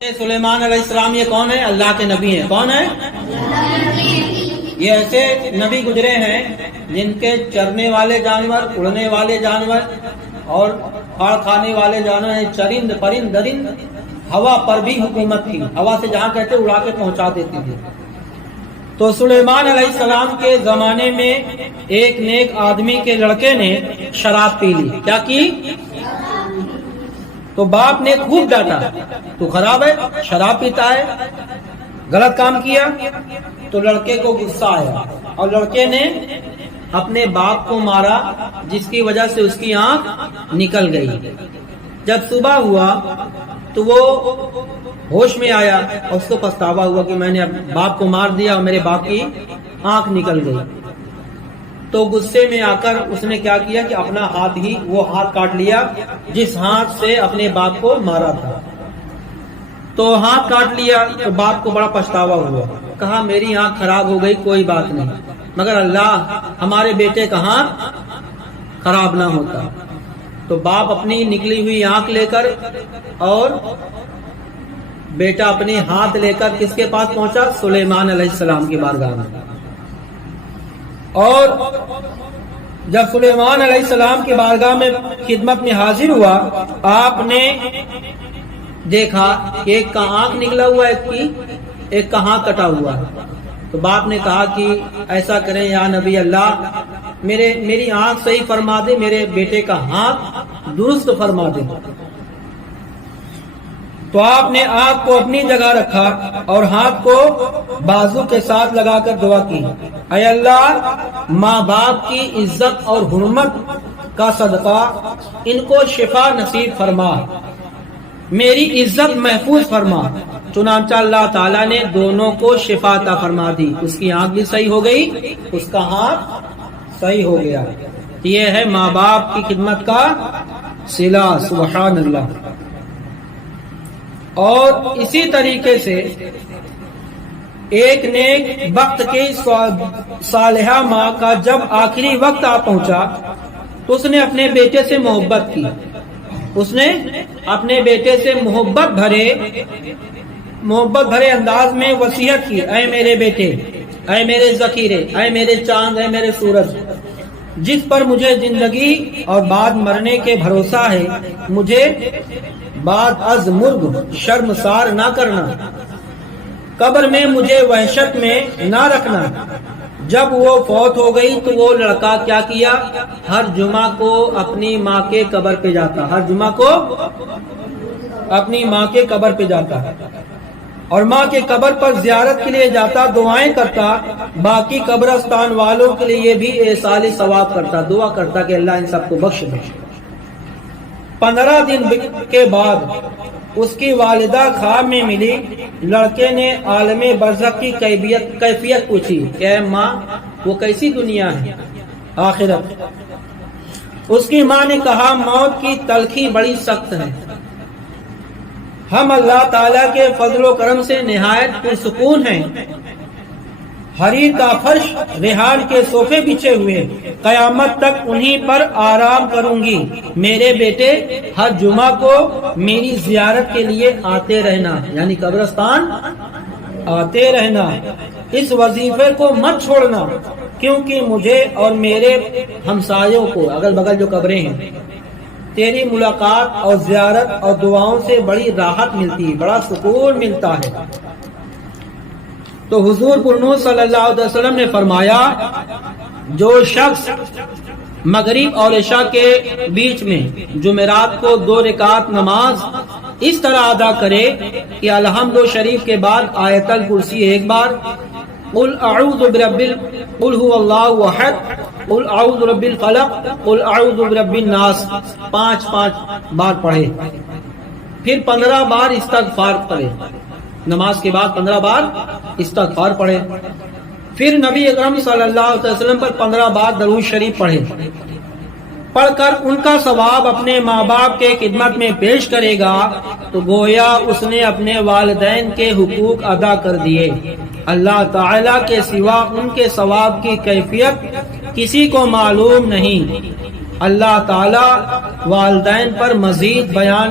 سلیمان علیہ السلام یہ کون ہے؟ اللہ کے نبی ہیں۔ کون ہے؟ یہ ایسے نبی گزرے ہیں جن کے چرنے والے جانور، اڑنے والے جانور اور پھاڑ کھانے والے جانور، چرند پرند درند، ہوا پر بھی حکومت تھی، ہوا سے جہاں کہتے اڑا کے پہنچا دیتی تھی۔ تو سلیمان علیہ السلام کے زمانے میں ایک نیک آدمی کے لڑکے نے شراب پی لی۔ کیا کی؟ تو باپ نے خوب ڈانٹا، تو خراب ہے، شراب پیتا ہے، غلط کام کیا۔ تو لڑکے کو غصہ آیا اور لڑکے نے اپنے باپ کو مارا، جس کی وجہ سے اس کی آنکھ نکل گئی۔ جب صبح ہوا تو وہ ہوش میں آیا اور اس کو پچھتاوا ہوا کہ میں نے باپ کو مار دیا اور میرے باپ کی آنکھ نکل گئی۔ تو غصے میں آ کر اس نے کیا کیا کہ اپنا وہ ہاتھ کاٹ لیا جس ہاتھ سے اپنے باپ کو مارا تھا۔ تو ہاتھ کاٹ لیا تو باپ کو بڑا پچھتاوا ہوا، کہا میری آنکھ خراب ہو گئی، کوئی بات نہیں، مگر اللہ ہمارے بیٹے کا ہاتھ خراب نہ ہوتا۔ تو باپ اپنی نکلی ہوئی آنکھ لے کر اور بیٹا اپنے ہاتھ لے کر کس کے پاس پہنچا؟ سلیمان علیہ السلام کی بارگاہ میں۔ اور جب سلیمان علیہ السلام کی بارگاہ میں خدمت میں حاضر ہوا، آپ نے دیکھا کہ ایک کا آنکھ نکلا ہوا ہے، ایک کا ہاتھ کٹا ہوا ہے۔ تو باپ نے کہا کہ ایسا کریں یا نبی اللہ، میری آنکھ صحیح فرما دے، میرے بیٹے کا ہاتھ درست فرما دے۔ تو آپ نے آنکھ کو اپنی جگہ رکھا اور ہاتھ کو بازو کے ساتھ لگا کر دعا کی، اے اللہ ماں باپ کی عزت اور حرمت کا صدقہ ان کو شفا نصیب فرما، میری عزت محفوظ فرما۔ چنانچہ اللہ تعالیٰ نے دونوں کو شفا عطا فرما دی، اس کی آنکھ بھی صحیح ہو گئی، اس کا ہاتھ صحیح ہو گیا۔ یہ ہے ماں باپ کی خدمت کا صلہ، سبحان اللہ۔ اور اسی طریقے سے ایک نیک وقت کی صالحہ ماں کا جب آخری وقت آ پہنچا تو اس نے اپنے بیٹے سے محبت کی، اس نے اپنے بیٹے سے محبت بھرے انداز میں وصیت کی، اے میرے بیٹے، اے میرے ذخیرے، اے میرے چاند، اے میرے سورج، جس پر مجھے زندگی اور بعد مرنے کے بھروسہ ہے، مجھے بعد از مرگ شرمسار نہ کرنا، قبر میں مجھے وحشت میں نہ رکھنا۔ جب وہ فوت ہو گئی تو وہ لڑکا کیا کیا؟ ہر جمعہ کو اپنی ماں کے قبر پہ جاتا، ہر جمعہ کو اپنی ماں کے قبر پہ جاتا اور ماں کے قبر پر زیارت کے لیے جاتا، دعائیں کرتا، باقی قبرستان والوں کے لیے بھی ایصال ثواب کرتا، دعا کرتا کہ اللہ ان سب کو بخش دے۔ 15 دن کے بعد اس کی والدہ خواب میں ملی، لڑکے نے عالم برزخ کی کیفیت پوچھی کہ اے ماں وہ کیسی دنیا ہے آخرت؟ اس کی ماں نے کہا موت کی تلخی بڑی سخت ہے، ہم اللہ تعالیٰ کے فضل و کرم سے نہایت پرسکون ہیں، حریر کا فرش، ریحان کے صوفے بچھے ہوئے، قیامت تک انہی پر آرام کروں گی۔ میرے بیٹے ہر جمعہ کو میری زیارت کے لیے آتے رہنا، یعنی قبرستان آتے رہنا، اس وظیفے کو مت چھوڑنا، کیونکہ مجھے اور میرے ہمسایوں کو، اگل بگل جو قبریں ہیں، تیری ملاقات اور زیارت اور دعاؤں سے بڑی راحت ملتی ہے، بڑا سکون ملتا ہے۔ تو حضور پرنور صلی اللہ علیہ وسلم نے فرمایا، جو شخص مغرب اور عشاء کے بیچ میں جمعرات کو 2 رکعت نماز اس طرح ادا کرے کہ الحمد شریف کے بعد آیت الکرسی ایک بار، قل اعوذ برب قل هو اللہ احد، قل اعوذ برب الفلق، قل اعوذ برب الناس 5 بار پڑھے، پھر 15 بار استغفار پڑھے، نماز کے بعد 15 بار استغفار پڑھے، پھر نبی اکرم صلی اللہ علیہ وسلم پر 15 بار درود شریف پڑھ کر ان کا ثواب اپنے ماں باپ کے خدمت میں پیش کرے گا تو گویا اس نے اپنے والدین کے حقوق ادا کر دیے۔ اللہ تعالیٰ کے سوا ان کے ثواب کی کیفیت کسی کو معلوم نہیں۔ اللہ تعالیٰ والدین پر مزید بیان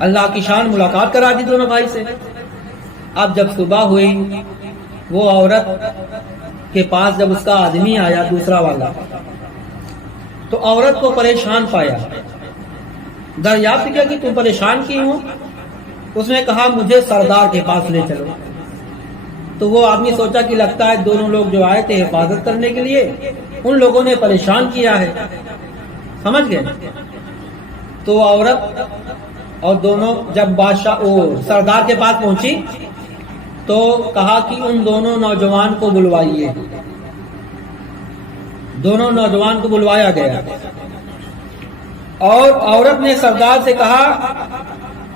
اللہ کی شان ملاقات کرا دی دونوں بھائی سے۔ اب جب صبح ہوئی وہ عورت کے پاس جب اس کا آدمی آیا دوسرا والا تو عورت کو پریشان پایا، دریافت کیا کہ تم پریشان کی ہو؟ اس نے کہا مجھے سردار کے پاس لے چلو۔ تو وہ آدمی سوچا کہ لگتا ہے دونوں لوگ جو آئے تھے حفاظت کرنے کے لیے ان لوگوں نے پریشان کیا ہے، سمجھ گئے؟ تو عورت اور دونوں جب بادشاہ سردار کے پاس پہنچی تو کہا کہ ان دونوں نوجوان کو بلوائیے۔ دونوں نوجوان کو بلوایا گیا اور عورت نے سردار سے کہا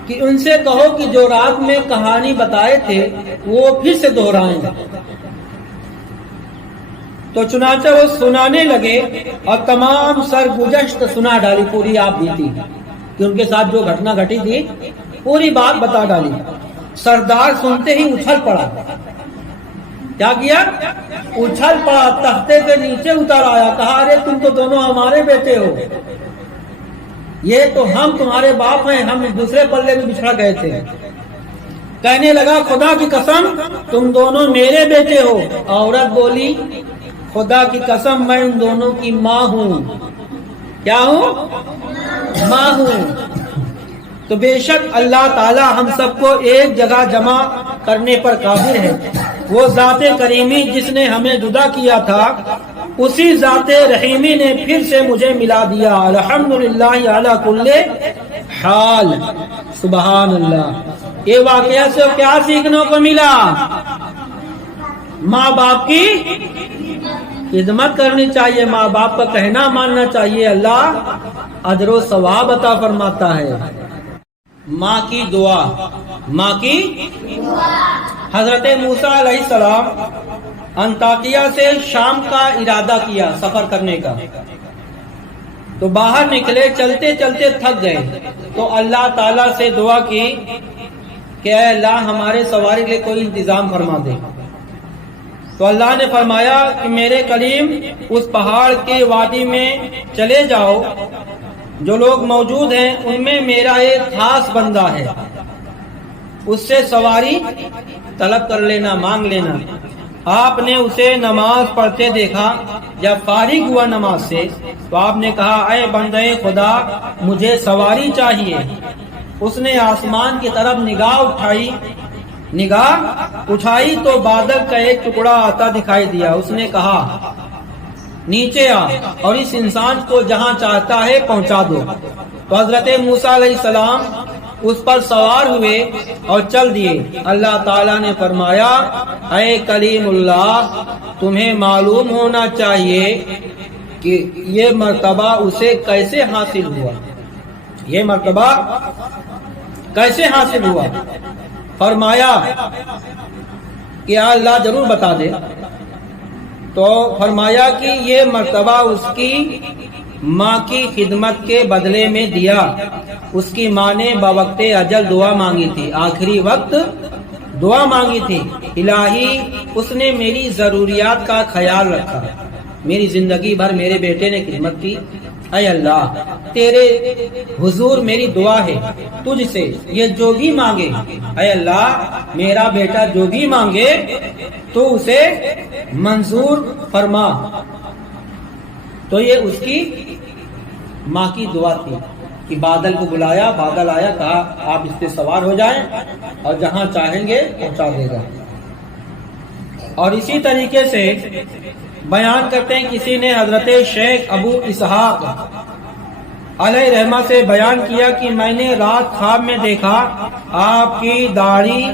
کہ ان سے کہو کہ جو رات میں کہانی بتائے تھے وہ پھر سے دہرائیں۔ تو چنانچہ وہ سنانے لگے اور تمام سرگزشت سنا ڈالی، پوری آپ بیتی کہ ان کے ساتھ جو گھٹنا گھٹی تھی پوری بات بتا ڈالی۔ سردار سنتے ہی اچھل پڑا۔ کیا کیا؟ اچھل پڑا، تختے کے نیچے اتر آیا، کہا ارے تم تو دونوں ہمارے بیٹے ہو، یہ تو ہم تمہارے باپ ہیں، ہم دوسرے پلے میں بچھڑ گئے تھے۔ کہنے لگا خدا کی قسم تم دونوں میرے بیٹے ہو۔ عورت بولی خدا کی قسم میں ان دونوں کی ماں ہوں۔ کیا ہوں؟ ماں ہوں۔ تو بے شک اللہ تعالی ہم سب کو ایک جگہ جمع کرنے پر قادر ہے۔ وہ ذات کریمی جس نے ہمیں جدا کیا تھا اسی ذات رحیمی نے پھر سے مجھے ملا دیا۔ الحمدللہ علی کل حال۔ سبحان اللہ۔ یہ واقعہ سے کیا سیکھنے کو ملا؟ ماں باپ کی خدمت کرنی چاہیے، ماں باپ کا کہنا ماننا چاہیے، اللہ اجر و ثواب عطا فرماتا ہے۔ ماں کی دعا، ماں کی حضرت موسیٰ علیہ السلام انطاکیہ سے شام کا ارادہ کیا سفر کرنے کا، تو باہر نکلے، چلتے چلتے تھک گئے تو اللہ تعالیٰ سے دعا کی کہ اے اللہ ہمارے سواری کے لیے کوئی انتظام فرما دے۔ تو اللہ نے فرمایا کہ میرے کلیم اس پہاڑ کے وادی میں چلے جاؤ، جو لوگ موجود ہیں ان میں میرا ایک خاص بندہ ہے، اس سے سواری طلب کر لینا، مانگ لینا۔ آپ نے اسے نماز پڑھتے دیکھا، جب فارغ ہوا نماز سے تو آپ نے کہا اے بندے خدا مجھے سواری چاہیے۔ اس نے آسمان کی طرف نگاہ اٹھائی تو بادل کا ایک ٹکڑا آتا دکھائی دیا۔ اس نے کہا نیچے آ اور اس انسان کو جہاں چاہتا ہے پہنچا دو۔ تو حضرت موسیٰ علیہ السلام اس پر سوار ہوئے اور چل دیے۔ اللہ تعالیٰ نے فرمایا اے کلیم اللہ تمہیں معلوم ہونا چاہیے کہ یہ مرتبہ اسے کیسے حاصل ہوا، یہ مرتبہ کیسے حاصل ہوا۔ فرمایا کہ اللہ ضرور بتا دے۔ تو فرمایا کہ یہ مرتبہ اس کی ماں کی خدمت کے بدلے میں دیا۔ اس کی ماں نے بوقت اجل دعا مانگی تھی، آخری وقت دعا مانگی تھی، الہی اس نے میری ضروریات کا خیال رکھا، میری زندگی بھر میرے بیٹے نے خدمت کی، اے اللہ تیرے حضور میری دعا ہے تجھ سے، یہ جو بھی مانگے اے اللہ میرا بیٹا جو بھی مانگے تو اسے منظور فرما۔ تو یہ اس کی ماں کی دعا تھی کہ بادل کو بلایا، بادل آیا، کہا آپ اس پہ سوار ہو جائیں اور جہاں چاہیں گے پہنچا دے گا۔ اور اسی طریقے سے بیان کرتے ہیں کسی نے حضرت شیخ ابو اسحاق علیہ رحمہ سے بیان کیا کہ میں نے رات خواب میں دیکھا آپ کی داڑھی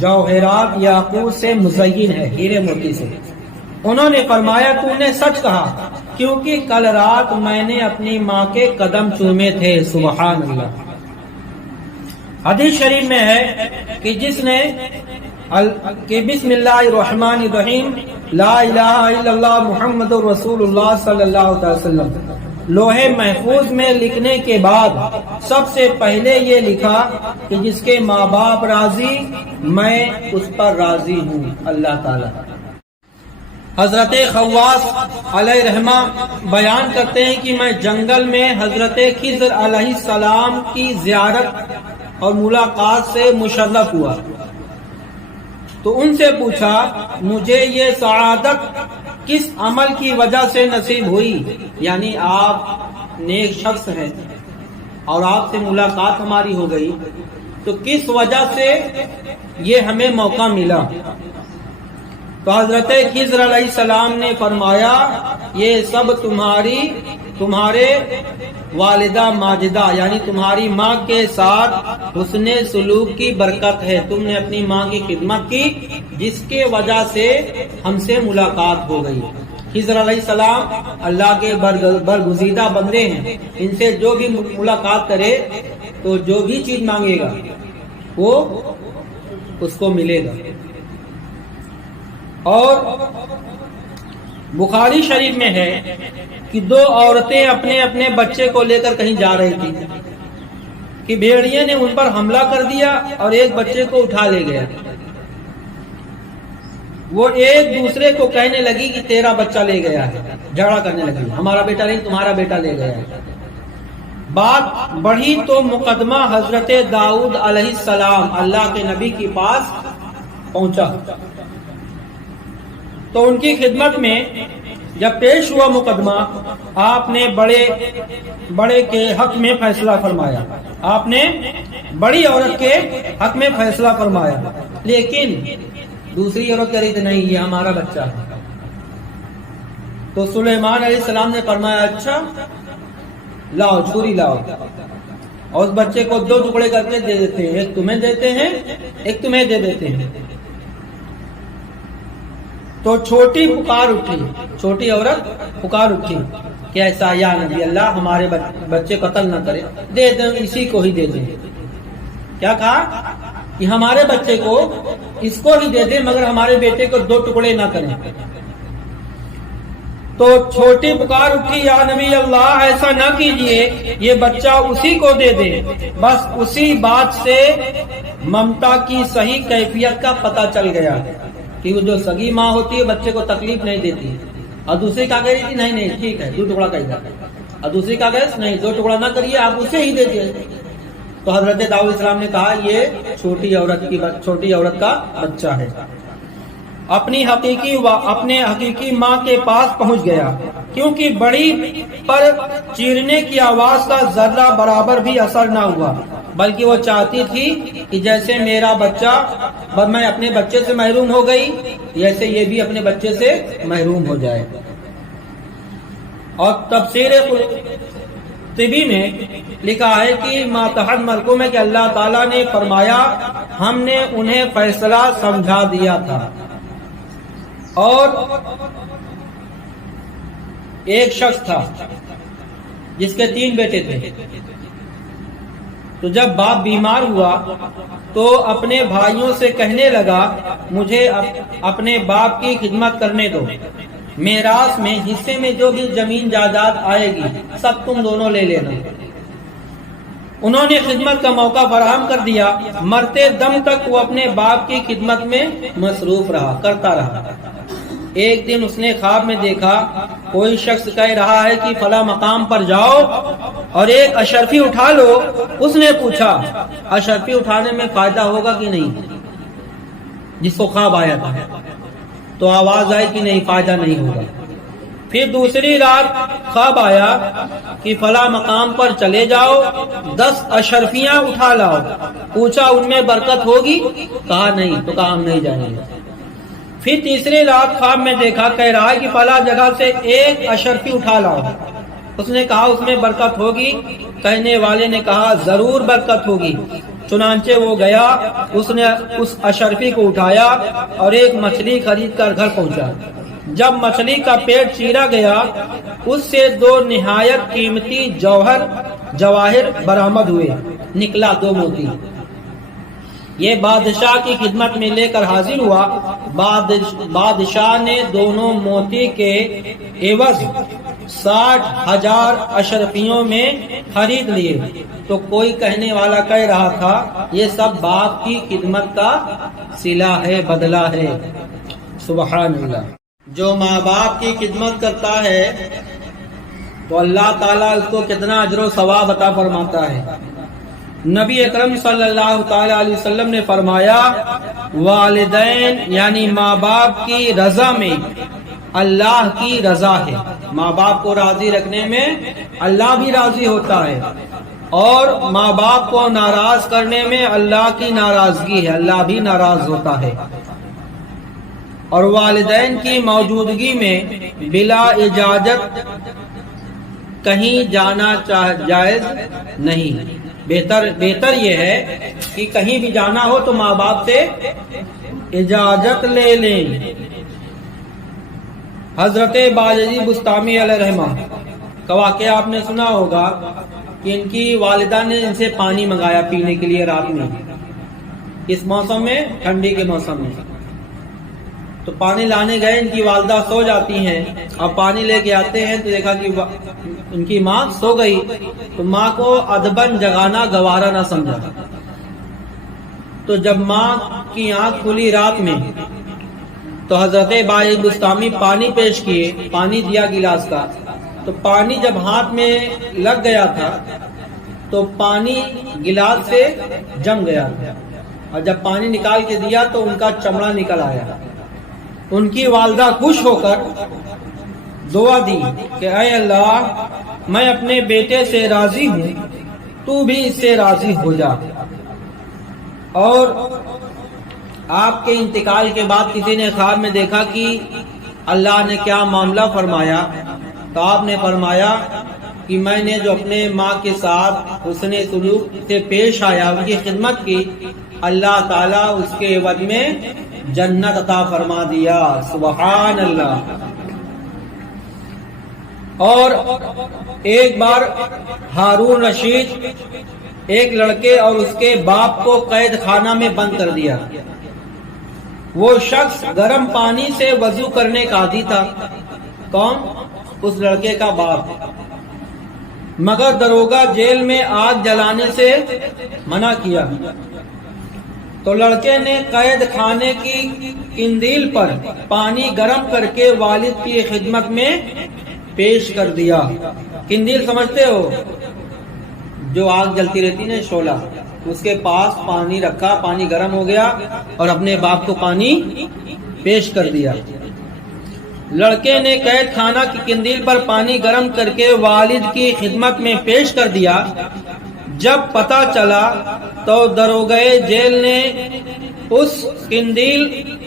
جوہرات یاقوت سے مزین ہے، ہیرے موتی سے۔ انہوں نے فرمایا تو نے سچ کہا کیونکہ کل رات میں نے اپنی ماں کے قدم چومے تھے۔ سبحان اللہ۔ حدیث شریف میں ہے کہ جس نے کہ بسم اللہ الرحمن الرحیم لا الہ الا اللہ محمد رسول اللہ صلی اللہ علیہ وسلم لوح محفوظ میں لکھنے کے بعد سب سے پہلے یہ لکھا کہ جس کے ماں باپ راضی میں اس پر راضی ہوں، اللہ تعالی۔ حضرت خواص علیہ رحمہ بیان کرتے ہیں کہ میں جنگل میں حضرت خضر علیہ السلام کی زیارت اور ملاقات سے مشرف ہوا تو ان سے پوچھا مجھے یہ سعادت کس عمل کی وجہ سے نصیب ہوئی، یعنی آپ نیک شخص ہیں اور آپ سے ملاقات ہماری ہو گئی تو کس وجہ سے یہ ہمیں موقع ملا؟ تو حضرت خضر علیہ السلام نے فرمایا یہ سب تمہارے والدہ ماجدہ یعنی تمہاری ماں کے ساتھ حسن سلوک کی برکت ہے، تم نے اپنی ماں کی خدمت کی جس کے وجہ سے ہم سے ملاقات ہو گئی۔ خضر علیہ السلام اللہ کے برگزیدہ بندے ہیں، ان سے جو بھی ملاقات کرے تو جو بھی چیز مانگے گا وہ اس کو ملے گا۔ اور بخاری شریف میں ہے کہ دو عورتیں اپنے اپنے بچے کو لے کر کہیں جا رہی تھی کہ بھیڑیے نے ان پر حملہ کر دیا اور ایک بچے کو اٹھا لے گیا۔ وہ ایک دوسرے کو کہنے لگی کہ تیرا بچہ لے گیا ہے، جھگڑا کرنے لگی، ہمارا بیٹا نہیں تمہارا بیٹا لے گیا ہے۔ بات بڑھی تو مقدمہ حضرت داؤد علیہ السلام اللہ کے نبی کے پاس پہنچا تو ان کی خدمت میں جب پیش ہوا مقدمہ آپ نے بڑے کے حق میں فیصلہ فرمایا، آپ نے بڑی عورت کے حق میں فیصلہ فرمایا، لیکن دوسری عورت کہہ رہی تھی نہیں یہ ہمارا بچہ ہے۔ تو سلیمان علیہ السلام نے فرمایا اچھا لاؤ، چھری لاؤ، اور اس بچے کو دو ٹکڑے کر کے دے دیتے ہیں، ایک تمہیں دیتے ہیں ایک تمہیں دے دیتے ہیں۔ تو چھوٹی پکار اٹھی، چھوٹی عورت پکار اٹھی کہ ایسا یا نبی اللہ ہمارے بچے قتل نہ کرے، دے دیں اسی کو ہی دے دیں۔ کیا کہا کہ ہمارے بچے کو اس کو ہی دے دیں مگر ہمارے بیٹے کو دو ٹکڑے نہ کریں۔ تو چھوٹی پکار اٹھی یا نبی اللہ ایسا نہ کیجئے، یہ بچہ اسی کو دے دیں۔ بس اسی بات سے ممتا کی صحیح کیفیت کا پتہ چل گیا کہ وہ جو سگی ماں ہوتی ہے بچے کو تکلیف نہیں دیتی، اور دوسری کا کہہ رہی تھی نہیں ٹھیک ہے دو ٹکڑا کہے گا، اور دوسری کا کہے نہیں دو ٹکڑا نہ کریے آپ اسے ہی دے دیے۔ تو حضرت داؤد علیہ السلام نے کہا یہ چھوٹی عورت کا بچہ ہے۔ اپنے حقیقی ماں کے پاس پہنچ گیا، کیونکہ بڑی پر چیرنے کی آواز کا ذرہ برابر بھی اثر نہ ہوا، بلکہ وہ چاہتی تھی کہ جیسے میرا بچہ میں اپنے بچے سے محروم ہو گئی جیسے یہ بھی اپنے بچے سے محروم ہو جائے۔ اور تفسیر طبی میں لکھا ہے کہ ماتحت مرکوم ہے کہ اللہ تعالیٰ نے فرمایا ہم نے انہیں فیصلہ سمجھا دیا تھا۔ اور ایک شخص تھا جس کے 3 بیٹے تھے، تو جب باپ بیمار ہوا تو اپنے بھائیوں سے کہنے لگا مجھے اپنے باپ کی خدمت کرنے دو، میراث میں حصے میں جو بھی زمین جائیداد آئے گی سب تم دونوں لے لینا۔ انہوں نے خدمت کا موقع فراہم کر دیا، مرتے دم تک وہ اپنے باپ کی خدمت میں مصروف کرتا رہا۔ ایک دن اس نے خواب میں دیکھا کوئی شخص کہہ رہا ہے کہ فلاں مقام پر جاؤ اور ایک اشرفی اٹھا لو۔ اس نے پوچھا اشرفی اٹھانے میں فائدہ ہوگا کہ نہیں، جس کو خواب آیا تھا؟ تو آواز آئی کہ نہیں فائدہ نہیں ہوگا۔ پھر دوسری رات خواب آیا کہ فلاں مقام پر چلے جاؤ، 10 اشرفیاں اٹھا لاؤ۔ پوچھا ان میں برکت ہوگی؟ کہا نہیں، تو کہا ہم نہیں جائیں گے۔ پھر تیسری رات خواب میں دیکھا کہہ رہا ہے کہ فلاں جگہ سے ایک اشرفی اٹھا لاؤ۔ اس نے کہا اس میں برکت ہوگی؟ کہنے والے نے کہا ضرور برکت ہوگی۔ چنانچہ وہ گیا، اس نے اس اشرفی کو اٹھایا اور ایک مچھلی خرید کر گھر پہنچا۔ جب مچھلی کا پیٹ چیرا گیا اس سے 2 نہایت قیمتی جواہر برآمد ہوئے، نکلا 2 موتی۔ یہ بادشاہ کی خدمت میں لے کر حاضر ہوا۔ بادشاہ نے دونوں موتی کے عوض 60,000 اشرفیوں میں خرید لیے۔ تو کوئی کہنے والا کہہ رہا تھا یہ سب باپ کی خدمت کا صلہ ہے، بدلہ ہے۔ سبحان اللہ۔ جو ماں باپ کی خدمت کرتا ہے تو اللہ تعالیٰ اس کو کتنا اجر و ثواب عطا فرماتا ہے۔ نبی اکرم صلی اللہ تعالی علیہ وسلم نے فرمایا والدین یعنی ماں باپ کی رضا میں اللہ کی رضا ہے، ماں باپ کو راضی رکھنے میں اللہ بھی راضی ہوتا ہے، اور ماں باپ کو ناراض کرنے میں اللہ کی ناراضگی ہے، اللہ بھی ناراض ہوتا ہے۔ اور والدین کی موجودگی میں بلا اجازت کہیں جانا جائز نہیں، بہتر یہ ہے کہ کہیں بھی جانا ہو تو ماں باپ سے اجازت لے لیں۔ حضرت باجی بستامی علیہ رحمہ کا واقعہ آپ نے سنا ہوگا کہ ان کی والدہ نے ان سے پانی منگایا پینے کے لیے رات میں، اس موسم میں، ٹھنڈی کے موسم میں۔ تو پانی لانے گئے، ان کی والدہ سو جاتی ہیں، اب پانی لے کے آتے ہیں تو دیکھا کہ ان کی ماں سو گئی، تو ماں کو ادبن جگانا گوارا نہ سمجھا۔ تو جب ماں کی آنکھ کھلی رات میں تو حضرت باجی بستامی پانی پیش کیے، پانی دیا گلاس کا، تو پانی جب ہاتھ میں لگ گیا تھا تو پانی گلاس سے جم گیا، اور جب پانی نکال کے دیا تو ان کا چمڑا نکل آیا۔ ان کی والدہ خوش ہو کر دعا دی کہ اے اللہ، میں اپنے بیٹے سے راضی ہوں، تو بھی اس سے راضی ہو جا۔ اور آپ کے انتقال کے بعد کسی نے خواب میں دیکھا کہ اللہ نے کیا معاملہ فرمایا، تو آپ نے فرمایا کہ میں نے جو اپنے ماں کے ساتھ حسن سلوک سے پیش آیا، ان کی خدمت کی، اللہ تعالیٰ اس کے عوض میں جنت عطا فرما دیا۔ سبحان اللہ۔ اور ایک بار ہارون رشید ایک لڑکے اور اس کے باپ کو قید خانہ میں بند کر دیا۔ وہ شخص گرم پانی سے وضو کرنے کا عادی تھا۔ کون؟ اس لڑکے کا باپ۔ مگر دروگا جیل میں آگ جلانے سے منع کیا، تو لڑکے نے قید خانے کی قندیل پر پانی گرم کر کے والد کی خدمت میں پیش کر دیا۔ قندیل سمجھتے ہو؟ جو آگ جلتی رہتی نا، شعلہ، اس کے پاس پانی رکھا، پانی گرم ہو گیا اور اپنے باپ کو پانی پیش کر دیا۔ لڑکے نے قید خانہ کی قندیل پر پانی گرم کر کے والد کی خدمت میں پیش کر دیا۔ جب پتہ چلا تو دروگے جیل نے اس قندیل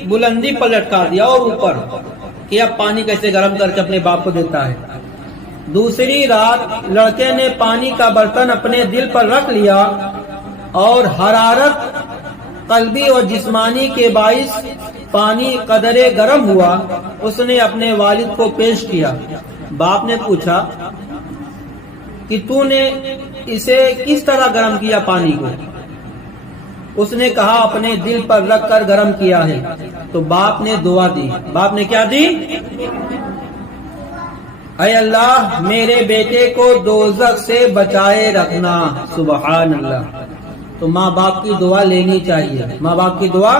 بلندی پر لٹکا دیا اور اوپر کہ اب پانی کیسے گرم کر کے اپنے باپ کو دیتا ہے۔ دوسری رات لڑکے نے پانی کا برتن اپنے دل پر رکھ لیا اور حرارت قلبی اور جسمانی کے باعث پانی قدرے گرم ہوا، اس نے اپنے والد کو پیش کیا۔ باپ نے پوچھا کہ تو نے اسے کس طرح گرم کیا پانی کو؟ اس نے کہا اپنے دل پر رکھ کر گرم کیا ہے۔ تو باپ نے دعا دی۔ باپ نے کیا دی؟ اے اللہ، میرے بیٹے کو دوزخ سے بچائے رکھنا۔ سبحان اللہ۔ تو ماں باپ کی دعا لینی چاہیے، ماں باپ کی دعا